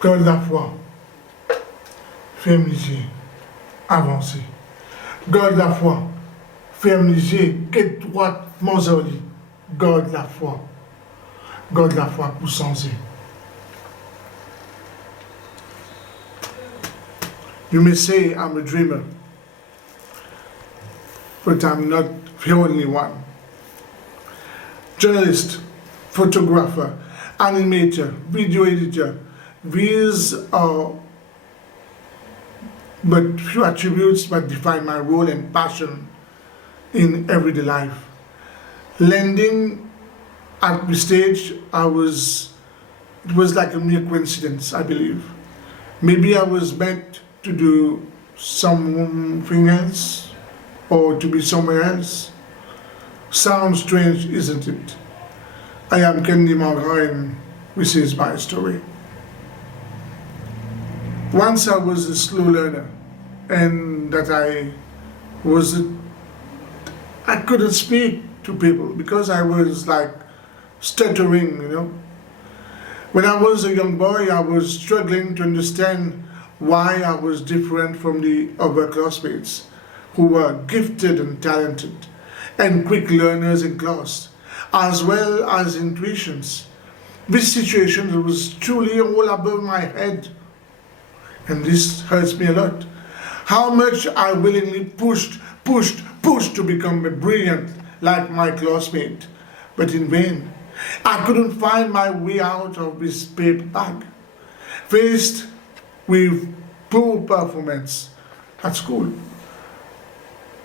Garde la foi, ferme les yeux, avancez. Garde la foi, ferme les yeux, quête droite, mausolée. Garde la foi pour changer. You may say I'm a dreamer, but I'm not the only one. Journalist, photographer, animator, video editor, these are but few attributes that define my role and passion in everyday life. Landing at the stage, it was like a mere coincidence, I believe. Maybe I was meant to do something else or to be somewhere else. Sounds strange, isn't it? I am Kendy Mangra and this is my story. Once I was a slow learner and that I couldn't speak to people because I was like stuttering, you know. When I was a young boy, I was struggling to understand why I was different from the other classmates who were gifted and talented and quick learners in class, as well as intuitions. This situation was truly all above my head, and this hurts me a lot. How much I willingly pushed to become brilliant like my classmate, but in vain. I couldn't find my way out of this paper bag. Faced with poor performance at school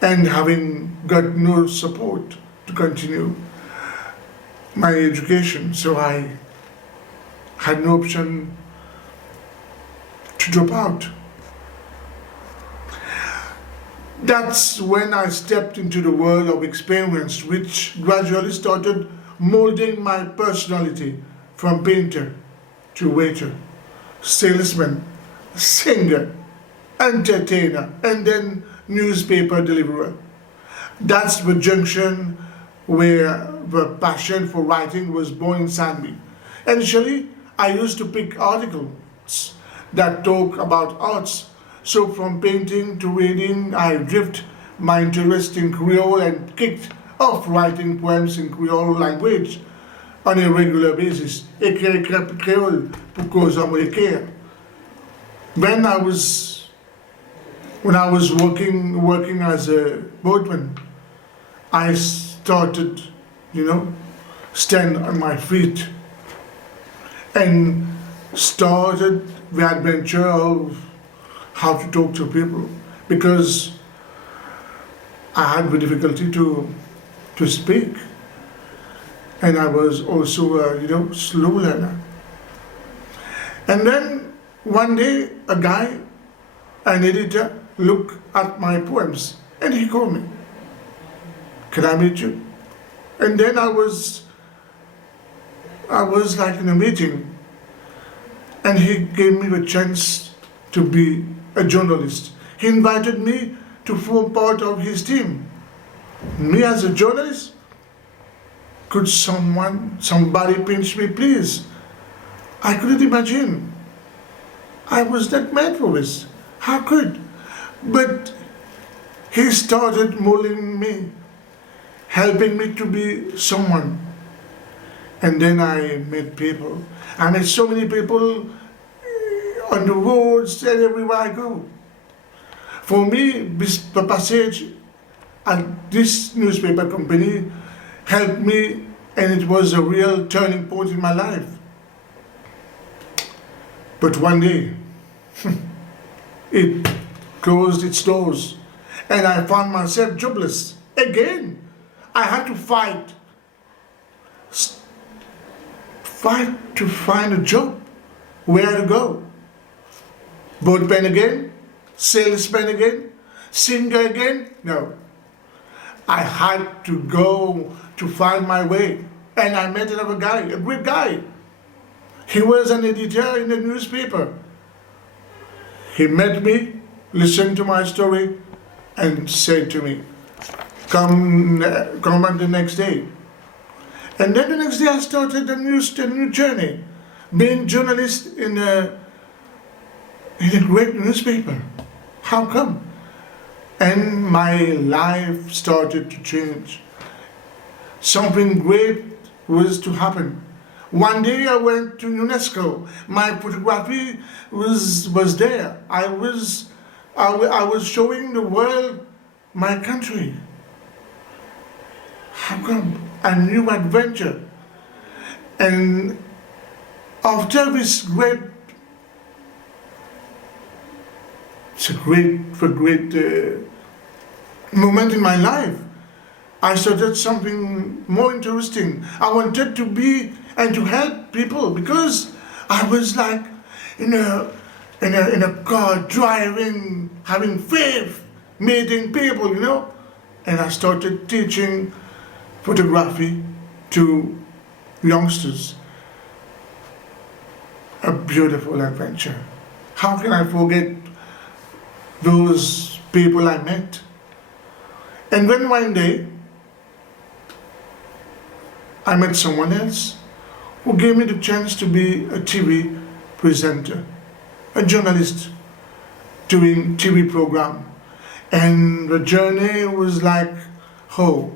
and having got no support to continue my education, so I had no option to drop out. That's when I stepped into the world of experience, which gradually started molding my personality from painter to waiter, salesman, singer, entertainer, and then newspaper deliverer. That's the junction where the passion for writing was born inside me. Initially, I used to pick articles that talk about arts. So from painting to reading, I drift my interest in Creole and kicked off writing poems in Creole language on a regular basis. Écrire créole pour cause américaine. When I was working as a boatman, I started, stand on my feet and started the adventure of how to talk to people, because I had the difficulty to speak, and I was also a slow learner. And then one day a guy, an editor, looked at my poems and he called me. Can I meet you? And then I was like in a meeting, and he gave me the chance to be a journalist. He invited me to form part of his team. Me as a journalist? Could somebody pinch me, please? I couldn't imagine. I was not meant for this. How could? But he started molding me, helping me to be someone. And then I met people. I met so many people on the roads and everywhere I go. For me, the passage at this newspaper company helped me, and it was a real turning point in my life. But one day, it closed its doors, and I found myself jobless again. I had to fight to find a job, where to go. Boatman again, salesman again, singer again? No. I had to go to find my way. And I met another guy, a great guy. He was an editor in the newspaper. He met me, listened to my story, and said to me, come on the next day. And then the next day I started a new journey, being journalist in a in a great newspaper. How come? And my life started to change. Something great was to happen. One day I went to UNESCO. My photography was there. I was showing the world my country. How come? A new adventure. And after this it's a great moment in my life. I started something more interesting. I wanted to be and to help people because I was like in a car driving, having faith, meeting people, And I started teaching photography to youngsters. A beautiful adventure. How can I forget those people I met? And then one day, I met someone else who gave me the chance to be a TV presenter, a journalist doing TV program. And the journey was like, oh,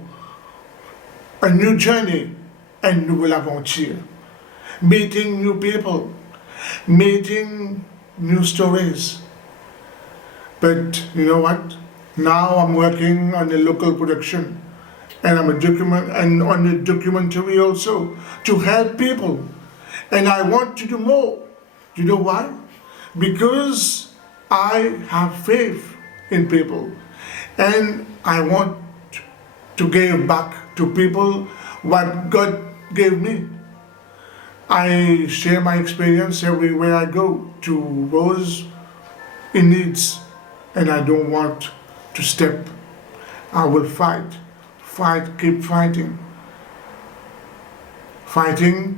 a new journey, a nouvelle aventure. Meeting new people, meeting new stories. But you know what? Now I'm working on a local production and I'm on a documentary also to help people. And I want to do more. You know why? Because I have faith in people and I want to give back to people what God gave me. I share my experience everywhere I go to those in needs, and I don't want to step. I will fight, keep fighting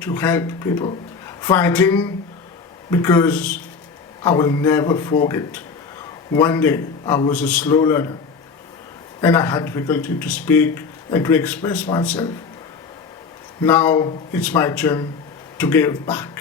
to help people, fighting because I will never forget. One day I was a slow learner and I had difficulty to speak and to express myself. Now it's my turn to give back.